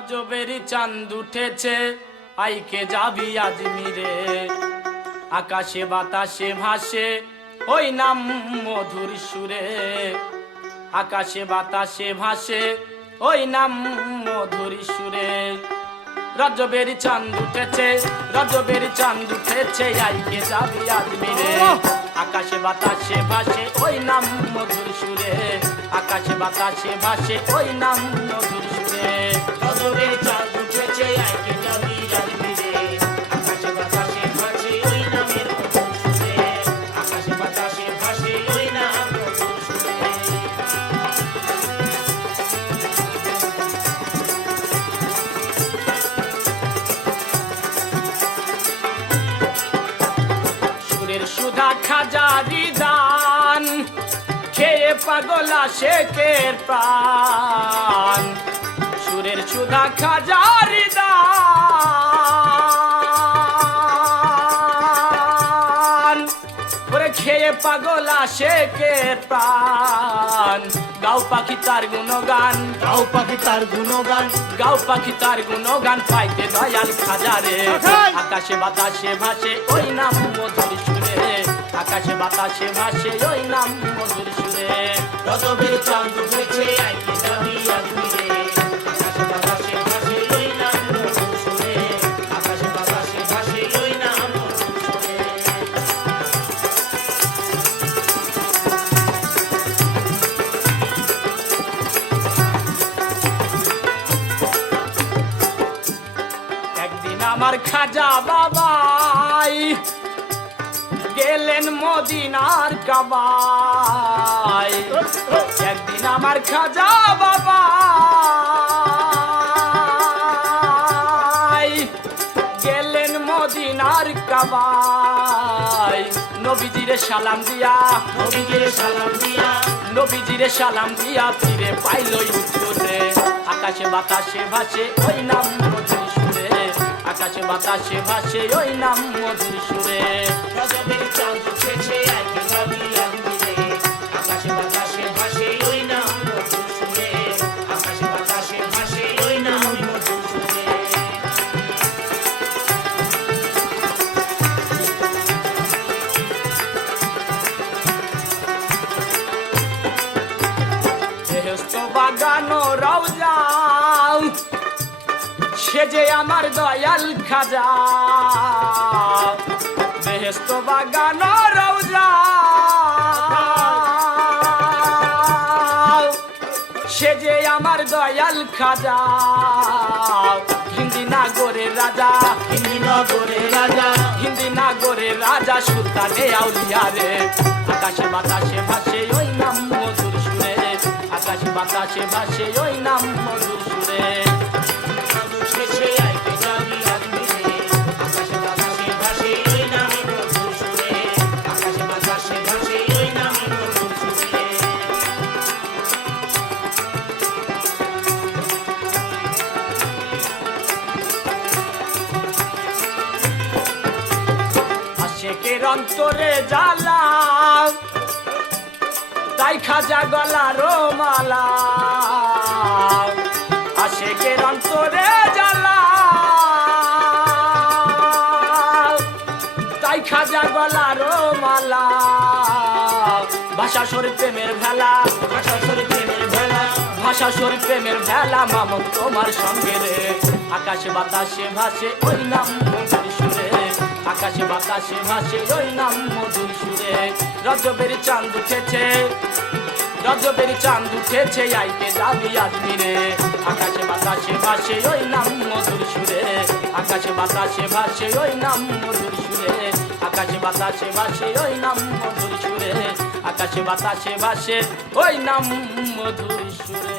রজবের চাঁদ উঠেছে আইকে যাবি আজমিরে, আকাশে বাতাসে ভাসে ওই নাম মধুর সুরে, আকাশে বাতাসে ভাসে ওই নাম মধুর সুরে। রজবের চাঁদ উঠেছে, রজবের চাঁদ উঠেছে আইকে যাবি আজমিরে, আকাশে বাতাসে ভাসে ওই নাম মধুর সুরে, আকাশে বাতাসে ভাসে ওই নাম মধুর সুরে। রজবের চাঁদ উঠেছে আইকে যাবি আজমিরে, আকাশে বাতাসে ভাসে ওই নামের মধুর সুরে, আকাশে বাতাসে ভাসে ওই নাম মধুর সুরে। সুরের সুধা খাজারি দান খেয়ে পাগলা শেখের প্রাণ, সুরের সুধা খাজারি দান ওরে খেয়ে পাগলা শেখের প্রাণ। গাও পাখি তার গুণগান, গাও পাখি তার গুণগান, গাও পাখি তার গুণগান পাইতে দয়াল খাজারে, আকাশে বাতাসে ভাসে ওই নাম মধুর সুরে, আকাশে বাতাসে ভাসে ওই নাম মধুর সুরে। রজবের চাঁদ উঠেছে আইকে যাবি আজমিরে, আকাশে বাতাসে ভাসে ওই নাম মধুর সুরে, আকাশে বাতাসে ভাসে ওই নাম মধুর সুরে। একদিন আমার খাজা বাবাই গেলেন মদিনার কাবায়, একদিন আমার খাজা বাবাই গেলেন মদিনার কাবায়। নবীজিরে সালাম দিয়া, নবীকে সালাম দিয়া, নবীজিরে সালাম দিয়া ফিরে পাইল উত্তরে, আকাশে বাতাসে ভাসে ওই নাম মধুর সুরে, আকাশে বাতাসে ভাসে ওই নাম মধুর সুরে। রজবের চাঁদ উঠেছে আইকে যাবি আজমিরে, আকাশে বাতাসে ভাসে ওই নাম মধুর সুরে, আকাশে বাতাসে ভাসে ওই নাম মধুর সুরে। বেহেশত বাগানো রওজাও সে যে আমার দয়াল খাজা, বেহেশত বাগানো রওজাও সে যে আমার দয়াল খাজা। হিন্দি নাগরের রাজা, হিন্দি নগরের রাজা, হিন্দি নাগরের রাজা সুলতানে আউলিয়া রে, আকাশে বাতাসে ভাসে ওই নাম মধুর সুরে, আকাশে বাতাসে ভাসে ওই নাম মধুর সুরে। চাঁদ উঠেছে আইকে যাবি আজমিরে, আকাশে বাতাসে ভাসে ওই নাম মধুর সুরে, আকাশে বাতাসে ভাসে ওই নাম মধুর সুরে। আশেকের অন্তরে জ্বালা তাই খাজা গলারও মালা, আশেকের অন্তরে জ্বালা তাই খাজা গলারও মালা। ভাষা শরীর প্রেমের ভেলা, ভাষা শরীর প্রেমের ভেলা, ভাষা শরীর প্রেমের ভেলা মামন তোমার সঙ্গে রে, আকাশে বাতাসে ভাসে ওই নাম মধুর সুরে, আকাশে বাতাসে ভাসে ওই নাম মধুর সুরে। রজবের চাঁদ উঠেছে, রজবের চাঁদ উঠেছে আইকে যাবি আজমিরে, আকাশে বাতাসে ভাসে ওই নাম মধুর সুরে, আকাশে বাতাসে ভাসে ওই নাম মধুর সুরে, আকাশে বাতাসে ভাসে ওই নাম মধুর সুরে, আকাশে বাতাসে ভাসে ওই নাম মধুর সুরে।